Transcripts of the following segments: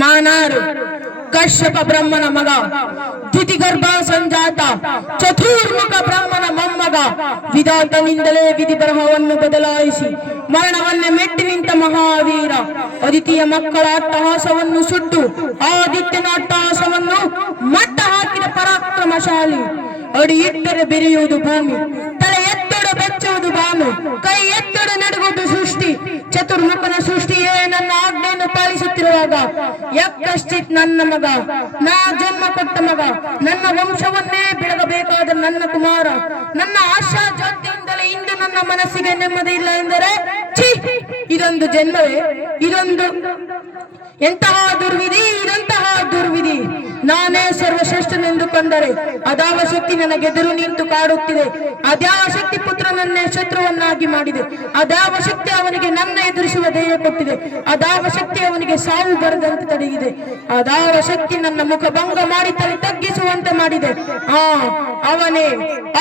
ನಾನಾರು ಕಶ್ಯಪ ಬ್ರಹ್ಮನ ಮಗ, ದ್ಯುತಿಗರ್ಭ ಸಂಜಾತ, ಚತುರ್ಮುಖ ಬ್ರಹ್ಮನ ಮೊಮ್ಮಗ. ವಿಧಾತನಿಂದಲೇ ವಿಧಿ ಬರಹವನ್ನು ಬದಲಾಯಿಸಿ ಮರಣವನ್ನೇ ಮೆಟ್ಟಿ ನಿಂತ ಮಹಾವೀರ. ಅದಿತಿಯ ಮಕ್ಕಳ ಅಟ್ಟಹಾಸವನ್ನು ಸುಟ್ಟು ಆದಿತ್ಯನ ಅಟ್ಟಹಾಸವನ್ನು ಮಟ್ಟ ಹಾಕಿದ ಪರಾಕ್ರಮಶಾಲಿ. ಅಡಿ ಇಟ್ಟರೆ ಬೆರೆಯುವುದು ಭೂಮಿ, ತಲೆ ಎತ್ತೊಡೆ ಬೆಚ್ಚುವುದು ಬಾನು, ಕೈ ಎತ್ತೊಡೆ ನಡುಗುವುದು ಸೃಷ್ಟಿ. ಚತುರ್ಮುಖನ ಸೃಷ್ಟಿಯೇ ನನ್ನ ಆಜ್ಞೆಯನ್ನು ಪಾಲಿಸುತ್ತಿರುವಾಗ ಯಕ್ಕಶ್ಚಿತ್ ನನ್ನ ಮಗ, ನಾ ಜನ್ಮ ಕೊಟ್ಟ ಮಗ, ನನ್ನ ವಂಶವನ್ನೇ ಬೆಳಗಬೇಕಾದ ನನ್ನ ಕುಮಾರ. ನನ್ನ ಆಶಾ ಜ್ಯೋತಿಯಿಂದಲೇ ಇಂದು ನನ್ನ ಮನಸ್ಸಿಗೆ ನೆಮ್ಮದಿ ಇಲ್ಲ ಎಂದರೆ ಛೀ, ಇದೊಂದು ಜನ್ಮವೇ? ಇದೊಂದು ಎಂತಹ ದುರ್ವಿಧಿ, ಇದಂತಹ ದುರ್ವಿಧಿ. ನಾನೇ ಸರ್ವಶ್ರೇಷ್ಠನೆಂದುಕೊಂಡರೆ ಅದಾವ ಶಕ್ತಿ ನನಗೆದುರು ನಿಂತು ಕಾಡುತ್ತಿದೆ. ಅದ್ಯಾವ ಶಕ್ತಿ ಪುತ್ರನನ್ನೇ ಶತ್ರುವನ್ನಾಗಿ ಮಾಡಿದೆ? ಅದಾವ ಶಕ್ತಿ ಅವನಿಗೆ ನನ್ನ ಎದುರಿಸುವ ಧ್ಯೇಯ ಕೊಟ್ಟಿದೆ? ಅದಾವ ಶಕ್ತಿ ಅವನಿಗೆ ಸಾವು ಬರದಂತೆ ತಡೆಯಿದೆ? ಅದಾವ ಶಕ್ತಿ ನನ್ನ ಮುಖ ಭಂಗ ಮಾಡಿ ತಲೆ ತಗ್ಗಿಸುವಂತೆ ಮಾಡಿದೆ? ಅವನೇ,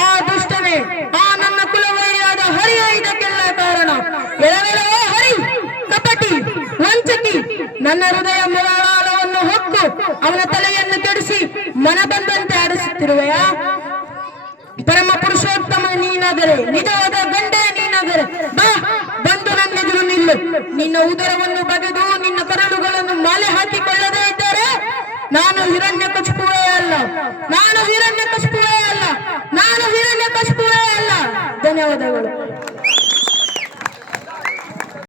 ಆ ದುಷ್ಟನೇ, ಆ ನನ್ನ ಕುಲವೈರಿಯಾದ ಹರಿಯ. ಇದಕ್ಕೆಲ್ಲ ಕಾರಣ ಎಳವೆಳವೋ ಹರಿ, ಕಪಟಿ, ವಂಚಕಿ. ನನ್ನ ಹೃದಯ ಮೊಳಾಳವನ್ನು ಹೊಕ್ಕು ಅವನ ತಲೆಯನ್ನು ಕೆಡಿಸಿ ಮನ ಬಂದಂತೆ ಆಡಿಸುತ್ತಿರುವೆಯಾ? ಪರಮ ಪುರುಷೋತ್ತಮ ನೀನಾದರೆ, ನಿಜವಾದ ಗಂಡೆ ನೀನಾದರೆ ಬಾ, ಬಂದು ನನ್ನೆದುರು ನಿಲ್ಲು. ನಿನ್ನ ಉದರವನ್ನು ಬಗೆದು ನಿನ್ನ ಕರಳುಗಳನ್ನು ಮಾಲೆ ಹಾಕಿಕೊಳ್ಳದೇ ಇದ್ದರೆ ನಾನು ಹಿರಣ್ಯಕಶಿಪುವೇ ಅಲ್ಲ, ನಾನು ಹಿರಣ್ಯಕಶಿಪುವೇ ಅಲ್ಲ, ನಾನು ಹಿರಣ್ಯಕಶಿಪುವೇ ಅಲ್ಲ. ಧನ್ಯವಾದಗಳು.